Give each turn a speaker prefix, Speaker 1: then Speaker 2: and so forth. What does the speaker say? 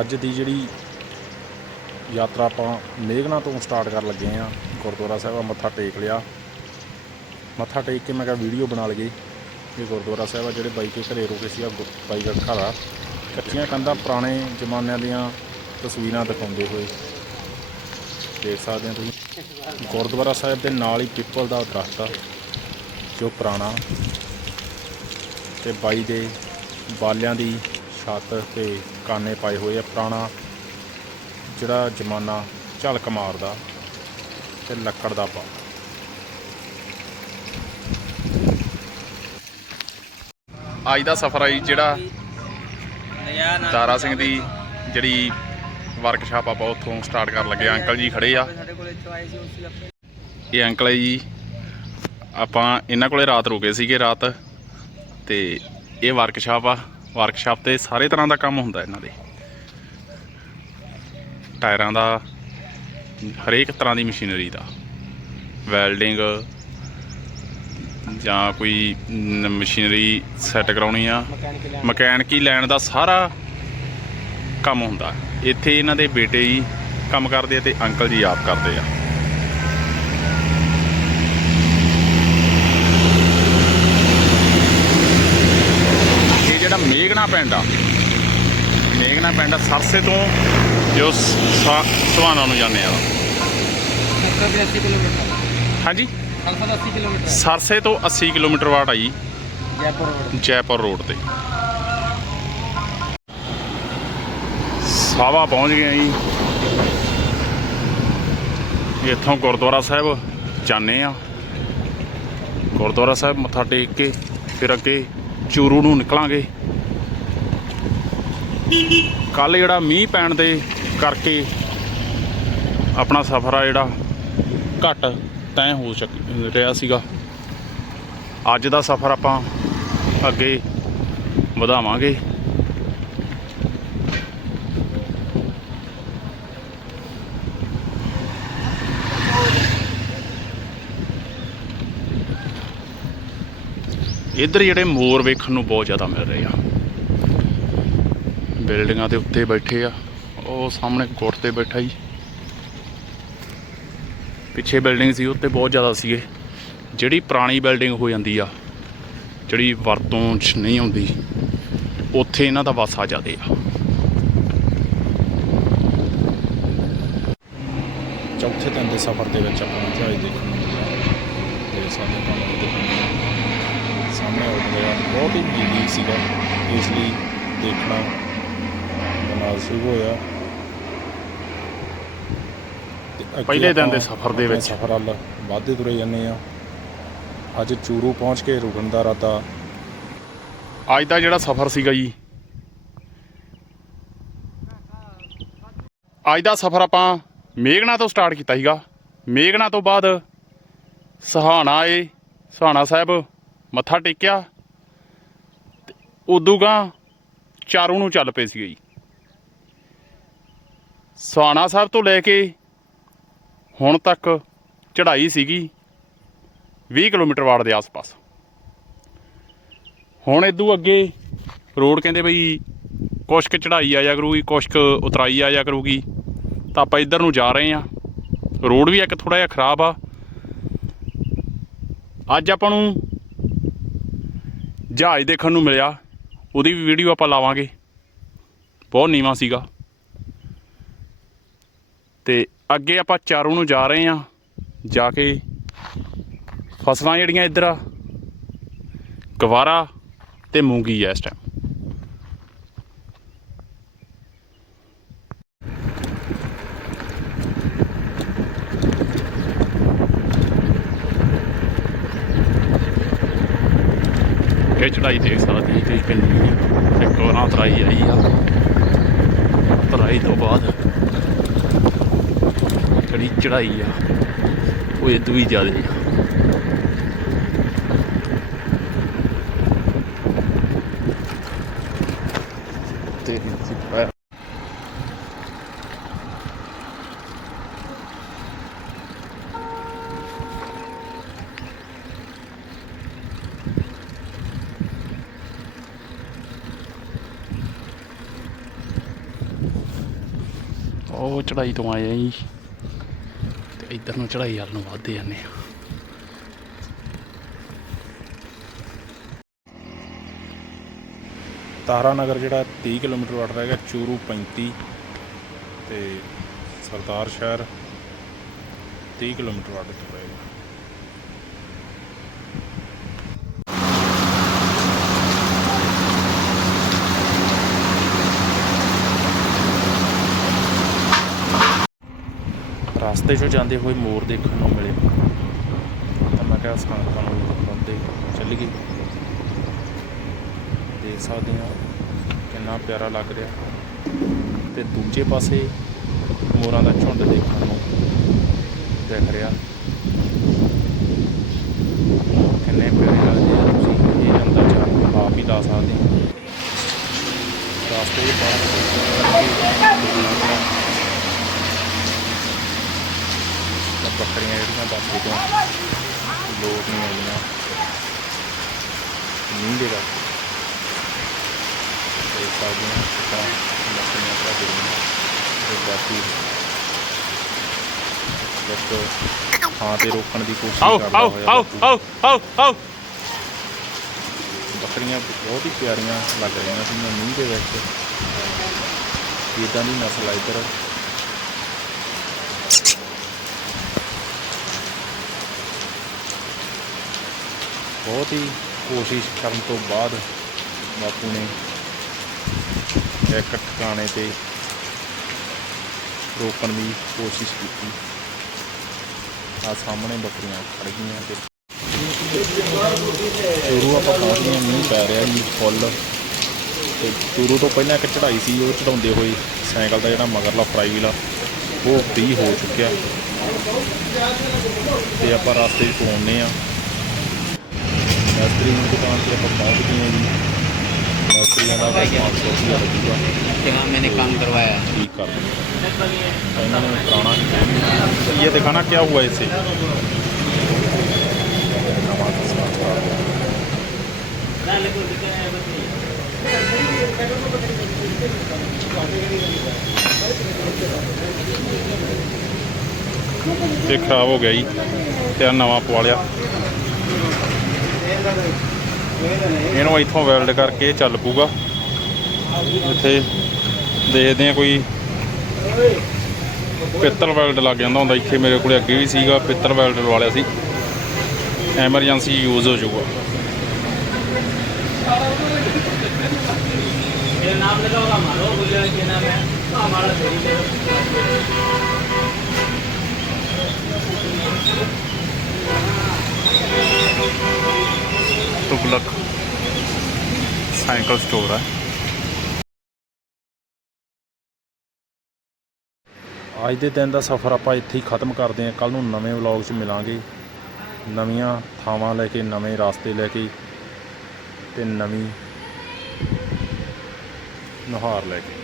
Speaker 1: ਅੱਜ ਦੀ ਜਿਹੜੀ ਯਾਤਰਾ ਆਪਾਂ ਮੇਘਨਾ ਤੋਂ ਸਟਾਰਟ ਕਰਨ ਲੱਗੇ ਆ ਗੁਰਦੁਆਰਾ ਸਾਹਿਬ ਮੱਥਾ ਟੇਕ ਲਿਆ। ਮੱਥਾ ਟੇਕ ਕੇ ਮੈਂ ਕਿਹਾ ਵੀਡੀਓ ਬਣਾ ਲਈਏ। ਇਹ ਗੁਰਦੁਆਰਾ ਸਾਹਿਬ ਆ ਜਿਹੜੇ ਬਾਈ ਕੇ ਘਰੇ ਰੁਕੇ ਸੀ, ਆ ਗੁ- ਬਾਈ ਦਾ ਘਰ ਆ। ਕੱਚੀਆਂ ਕੰਧਾਂ ਪੁਰਾਣੇ ਜ਼ਮਾਨਿਆਂ ਦੀਆਂ ਤਸਵੀਰਾਂ ਦਿਖਾਉਂਦੇ ਹੋਏ ਦੇਖ ਸਕਦੇ ਹੋ ਤੁਸੀਂ। ਗੁਰਦੁਆਰਾ ਸਾਹਿਬ ਦੇ ਨਾਲ ਹੀ ਪਿੱਪਲ ਦਾ ਦਰਖਤ ਆ, ਜੋ ਪੁਰਾਣਾ। ਤੇ ਬਾਈ ਦੇ ਬਾਲਿਆਂ ਦੀ ਛੱਤ ਤੇ ਕਾਨੇ ਪਾਏ ਹੋਏ ਆ ਪੁਰਾਣਾ ਜਿਹੜਾ ਜ਼ਮਾਨਾ ਝਲਕ ਮਾਰਦਾ ਤੇ ਲੱਕੜ ਦਾ ਪਾ। ਅੱਜ ਦਾ ਸਫ਼ਰ ਆ ਜੀ ਜਿਹੜਾ ਦਾਰਾ ਸਿੰਘ ਦੀ ਜਿਹੜੀ ਵਰਕਸ਼ਾਪ ਆਪਾਂ ਉੱਥੋਂ ਸਟਾਰਟ ਕਰਨ ਲੱਗੇ ਅੰਕਲ ਜੀ ਖੜੇ ਆ। ਇਹ ਅੰਕਲ ਹੈ ਜੀ। ਆਪਾਂ ਇਹਨਾਂ ਕੋਲੇ ਰਾਤ ਰੁਕੇ ਸੀਗੇ ਰਾਤ ਤੇ ਇਹ ਵਰਕਸ਼ਾਪ ਆ। ਵਰਕਸ਼ਾਪ ਤੇ ਸਾਰੇ ਤਰ੍ਹਾਂ ਦਾ ਕੰਮ ਹੁੰਦਾ ਇਹਨਾਂ ਦੇ। ਟਾਇਰਾਂ ਦਾ, ਹਰੇਕ ਤਰ੍ਹਾਂ ਦੀ ਮਸ਼ੀਨਰੀ ਦਾ। ਵੈਲਡਿੰਗ ਜਾਂ ਕੋਈ ਮਸ਼ੀਨਰੀ ਸੈੱਟ ਕਰਾਉਣੀ ਆ।
Speaker 2: ਮਕੈਨਿਕ ਲੈਣ
Speaker 1: ਮਕੈਨਿਕੀ ਲੈਣ ਦਾ ਸਾਰਾ ਕੰਮ ਹੁੰਦਾ। ਇੱਥੇ ਇਹਨਾਂ ਦੇ ਬੇਟੇ ਜੀ ਕੰਮ ਕਰਦੇ ਆ ਤੇ ਅੰਕਲ ਜੀ ਆਪ ਕਰਦੇ ਆ ਇਹ ਜਿਹੜਾ ਮੇਘਨਾ ਪਿੰਡ ਆ। ਮੇਘਨਾ ਪਿੰਡ ਸਰਸੇ ਤੋਂ ਜੋ ਸੁਹਾਣਾ ਨੂੰ ਜਾਂਦੇ ਆ।
Speaker 2: ਸੱਤਰ ਦੇ 80 ਕਿਲੋਮੀਟਰ।
Speaker 1: ਹਾਂਜੀ?
Speaker 2: ਖਾਲਸਾ ਦਾ 80 ਕਿਲੋਮੀਟਰ।
Speaker 1: ਸਰਸੇ ਤੋਂ 80 ਕਿਲੋਮੀਟਰ ਵਾਟ ਆ ਜੀ?
Speaker 2: ਜੈਪੁਰ ਰੋਡ।
Speaker 1: ਜੈਪੁਰ ਰੋਡ ਤੇ। ਸਾਵਾ ਪਹੁੰਚ ਗਏ ਆ ਜੀ। ਇੱਥੋਂ ਗੁਰਦੁਆਰਾ ਸਾਹਿਬ ਜਾਂਦੇ ਆ। ਗੁਰਦੁਆਰਾ ਸਾਹਿਬ ਮੱਥਾ ਟੇਕ ਕੇ ਫਿਰ ਅੱਗੇ ਚੂਰੂ ਨੂੰ ਨਿਕਲਾਂਗੇ। ਕੱਲ ਜਿਹੜਾ ਮੀਂਹ ਪੈਣ ਦੇ ਕਰਕੇ ਆਪਣਾ ਸਫ਼ਰ ਆ ਜਿਹੜਾ ਘੱਟ ਤੈਅ ਹੋ ਚੱਕ ਰਿਹਾ ਸੀਗਾ। ਅੱਜ ਦਾ ਸਫ਼ਰ ਆਪਾਂ ਅੱਗੇ ਵਧਾਵਾਂਗੇ। ਇੱਧਰ ਜਿਹੜੇ ਮੋਰ ਵੇਖਣ ਨੂੰ ਬਹੁਤ ਜ਼ਿਆਦਾ ਮਿਲ ਰਹੇ ਆ। ਬਿਲਡਿੰਗਾਂ ਦੇ ਉੱਤੇ ਬੈਠੇ ਆ। ਉਹ ਸਾਹਮਣੇ ਕੋਠ ਤੇ ਬੈਠਾ ਜੀ। ਪਿੱਛੇ ਬਿਲਡਿੰਗ ਸੀ, ਉੱਤੇ ਬਹੁਤ ਜ਼ਿਆਦਾ ਸੀਗੇ। ਜਿਹੜੀ ਪੁਰਾਣੀ ਬਿਲਡਿੰਗ ਹੋ ਜਾਂਦੀ ਆ, ਜਿਹੜੀ ਵਰਤੋਂ 'ਚ ਨਹੀਂ ਆਉਂਦੀ, ਉੱਥੇ ਇਹਨਾਂ ਦਾ ਵਾਸਾ ਜ਼ਿਆਦੇ ਆ। ਚੌਥੇ ਦਿਨ ਦੇ ਸਫ਼ਰ ਦੇ ਵਿੱਚ ਆਪਾਂ ਜਹਾਜ਼ ਦੇਖਣ ਨੂੰ ਤੇ ਸਾਡੇ ਕੰਮ ਦੇਖਣ ਸਾਹਮਣੇ ਉੱਡ ਗਿਆ। ਬਹੁਤ ਹੀ ਬਿਜ਼ੀ ਸੀਗਾ, ਇਸ ਲਈ ਦੇਖਣਾ ਸ਼ੁਰੂ ਹੋਇਆ। ਤੇ ਅੱਗੇ ਪਹਿਲੇ ਦਿਨ ਦੇ ਆਪਾਂ ਸਫ਼ਰ ਦੇ ਆਪਣੇ ਵਿੱਚ। ਸਫ਼ਰ ਵੱਲ ਵਾਧੇ ਤੁਰੇ ਜਾਂਦੇ ਆ ਅੱਜ ਚੂਰੂ ਪਹੁੰਚ ਕੇ ਰੁਕਣ ਦਾ ਇਰਾਦਾ ਅੱਜ ਦਾ ਜਿਹੜਾ ਸਫ਼ਰ ਸੀਗਾ ਜੀ। ਅੱਜ ਦਾ ਸਫ਼ਰ ਆਪਾਂ ਮੇਘਨਾ ਤੋਂ ਸਟਾਰਟ ਕੀਤਾ ਸੀਗਾ। ਮੇਘਨਾ ਤੋਂ ਬਾਅਦ ਸਹਾਣਾ ਏ ਸਹਾਣਾ ਸਾਹਿਬ ਮੱਥਾ ਟੇਕਿਆ। ਤੇ ਉਦੋਂ ਗਾਂ ਚਾਰੂ ਨੂੰ ਚੱਲ ਪਏ ਸੀਗੇ ਜੀ। ਸਵਾਣਾ ਸਾਹਿਬ ਤੋਂ ਲੈ ਕੇ ਹੁਣ ਤੱਕ ਚੜ੍ਹਾਈ ਸੀਗੀ 20 ਕਿਲੋਮੀਟਰ ਵਾੜ ਦੇ ਆਸ-ਪਾਸ। ਹੁਣ ਇਦੋਂ ਅੱਗੇ ਰੋਡ ਕਹਿੰਦੇ ਬਈ ਕੁਛ ਕੁ ਚੜ੍ਹਾਈ ਆ ਜਾ ਕਰੂਗੀ ਕੁਛ ਕੁ ਉਤਰਾਈ ਆ ਜਾ ਕਰੂਗੀ, ਤਾਂ ਆਪਾਂ ਇੱਧਰ ਨੂੰ ਜਾ ਰਹੇ ਆ ਰੋਡ ਵੀ ਇੱਕ ਥੋੜਾ ਜਿਹਾ ਖਰਾਬ ਆ। ਅੱਜ ਆਪਾਂ ਨੂੰ ਜਹਾਜ਼ ਦੇਖਣ ਨੂੰ ਮਿਲਿਆ, ਉਹਦੀ ਵੀ ਵੀਡੀਓ ਆਪਾਂ ਲਾਵਾਂਗੇ। ਬਹੁਤ ਨੀਵਾਂ ਸੀਗਾ। ਤੇ ਅੱਗੇ ਆਪਾਂ ਚਾਰੂ ਨੂੰ ਜਾ ਰਹੇ ਆ ਜਾ ਕੇ ਫਸਲਾਂ ਜਿਹੜੀਆਂ ਇੱਧਰ ਆ, ਗਵਾਰਾ ਤੇ ਮੂੰਗੀ ਆ ਇਸ ਟਾਈਮ ਇਹ ਚੜਾਈ ਦੇਖ ਸਕਦੇ ਜੀ ਕਿੰਨੀ ਆ। ਇੱਕ ਵਾਰ ਤਰਾਈ ਆਈ ਆ। ਤਰਾਈ ਤੋਂ ਬਾਅਦ ਚੜਾਈ ਆ। ਉਹ ਇਦੋਂ ਵੀ ਜ਼ਿਆਦਾ ਆ। ਤੇ ਸਿੱਪਾ ਉਹ ਚੜਾਈ ਤੋਂ ਆਏ ਜੀ। ਇੱਧਰ ਨੂੰ ਚੜਾਈ ਵੱਲ ਨੂੰ ਵੱਧਦੇ ਜਾਂਦੇ ਆ
Speaker 3: ਤਾਰਾ ਨਗਰ ਜਿਹੜਾ 30 ਕਿਲੋਮੀਟਰ ਵੱਟ ਰਹਿ ਗਿਆ, ਚੂਰੂ 35 ਤੇ ਸਰਦਾਰ ਸ਼ਹਿਰ 30 ਕਿਲੋਮੀਟਰ ਵੱਟ ਤੋਂ ਰਹੇਗਾ ਰਸਤੇ 'ਚੋਂ ਜਾਂਦੇ ਹੋਏ ਮੋਰ ਦੇਖਣ ਨੂੰ ਮਿਲੇ। ਤਾਂ ਮੈਂ ਕਿਹਾ ਸੰਗਤਾਂ ਨੂੰ ਬੰਦੇ ਚੱਲ ਗਏ ਦੇਖ ਸਕਦੇ ਹਾਂ ਕਿੰਨਾ ਪਿਆਰਾ ਲੱਗ ਰਿਹਾ। ਤੇ ਦੂਜੇ ਪਾਸੇ ਮੋਰਾਂ ਦਾ ਝੁੰਡ ਦੇਖਣ ਨੂੰ ਦਿਖ ਰਿਹਾ ਕਿੰਨੇ ਪਿਆਰੇ ਲੱਗਦੇ ਆ ਤੁਸੀਂ ਇਹ ਅੰਦਾਜ਼ਾ ਆਪ ਹੀ ਲਾ ਸਕਦੇ ਹੋ ਰਸਤੇ ਦੇ ਬਾਹਰ ਤਾਂ ਬੱਕਰੀਆਂ ਜਿਹੜੀਆਂ ਬਾਕੀ ਤੋਂ ਲੋਟ ਨਹੀਂ ਆਉਂਦੀਆਂ ਮੀਂਹ ਦੇ ਕਰਕੇ ਦੇਖ ਸਕਦੇ ਹਾਂ ਤਾਂ ਬੱਕਰੀਆਂ ਭੱਜ ਰਹੀਆਂ ਤੇ ਬਾਕੀ ਲੋਕ ਥਾਂ ਤੇ ਰੋਕਣ ਦੀ ਕੋਸ਼ਿਸ਼ ਕਰਦਾ ਹੋਇਆ
Speaker 1: ਆਓ। ਆਓ ਆਓ ਆਓ
Speaker 3: ਬੱਕਰੀਆਂ ਬਹੁਤ ਹੀ ਪਿਆਰੀਆਂ ਲੱਗ ਰਹੀਆਂ ਸੀ ਮੀਂਹ ਦੇ ਵਿੱਚ ਇਦਾਂ ਦੀ ਨਸਲ ਆ ਇੱਧਰ ਬਹੁਤ ਹੀ ਕੋਸ਼ਿਸ਼ ਕਰਨ ਤੋਂ ਬਾਅਦ ਬਾਪੂ ਨੇ ਇੱਕ ਟਿਕਾਣੇ ਤੇ ਰੋਕਣ ਦੀ ਕੋਸ਼ਿਸ਼ ਕੀਤੀ। ਆ ਸਾਹਮਣੇ ਬੱਕਰੀਆਂ ਖੜ ਗਈਆਂ ਤੇ ਸ਼ੁਰੂ ਆਪਾਂ ਪਹੁੰਚ ਗਏ ਹਾਂ, ਮੀਂਹ ਪੈ ਰਿਹਾ ਜੀ ਫੁੱਲ। ਤੇ ਸ਼ੁਰੂ ਤੋਂ ਪਹਿਲਾਂ ਇੱਕ ਚੜ੍ਹਾਈ ਸੀ ਉਹ ਚੜਾਉਂਦੇ ਹੋਏ ਸਾਈਕਲ ਦਾ ਜਿਹੜਾ ਮਗਰਲਾ ਫਰਾਈ ਵੀਲ ਆ ਉਹ ਫ੍ਰੀ ਹੋ ਚੁੱਕਿਆ। ਤੇ ਆਪਾਂ ਰਸਤੇ 'ਚ ਪਹੁੰਚਨੇ ਆ ਮਿਸਤਰੀ ਦੀ ਦੁਕਾਨ ਤੇ ਆਪਾਂ ਪਹੁੰਚ ਗਏ ਹਾਂ ਜੀ ਮਿਸਤਰੀਆਂ ਦਾ 500 ਰੁਪਇਆ ਲੱਗੂਗਾ
Speaker 2: यहाँ मैंने काम करवाया
Speaker 3: ठीक कर देंगे ਇਹਨਾਂ ਨੇ ਪੁਰਾਣਾ ये दिखाना क्या हुआ इससे नवा संस्कार। ਇਹ ਖਰਾਬ ਹੋ ਗਿਆ ਜੀ ਤੇ ਆਹ ਨਵਾਂ ਪਵਾ ਲਿਆ ਇਹਨੂੰ ਇੱਥੋਂ ਵੈਲਡ ਕਰਕੇ ਚੱਲ ਪੂਗਾ ਇੱਥੇ ਦੇਖਦੇ ਆ ਕੋਈ ਪਿੱਤਲ ਵੈਲਡ ਲੱਗ ਜਾਂਦਾ ਹੁੰਦਾ। ਇੱਥੇ ਮੇਰੇ ਕੋਲੇ ਅੱਗੇ ਵੀ ਸੀਗਾ, ਪਿੱਤਲ ਵੈਲਡ ਲਵਾ ਲਿਆ ਸੀ। ਐਮਰਜੈਂਸੀ ਯੂਜ਼ ਹੋ ਜਾਊਗਾ। ਤੁਗਲਕ ਸਾਈਕਲ ਸਟੋਰ ਹੈ ਅੱਜ ਦੇ ਦਿਨ ਦਾ ਸਫ਼ਰ ਆਪਾਂ ਇੱਥੇ ਹੀ ਖਤਮ ਕਰਦੇ ਹਾਂ। ਕੱਲ ਨੂੰ ਨਵੇਂ ਵਲੌਗ 'ਚ ਮਿਲਾਂਗੇ। ਨਵੀਆਂ ਥਾਵਾਂ ਲੈ ਕੇ, ਨਵੇਂ ਰਸਤੇ ਲੈ ਕੇ ਤੇ ਨਵੀਂ ਨੁਹਾਰ ਲੈ ਕੇ।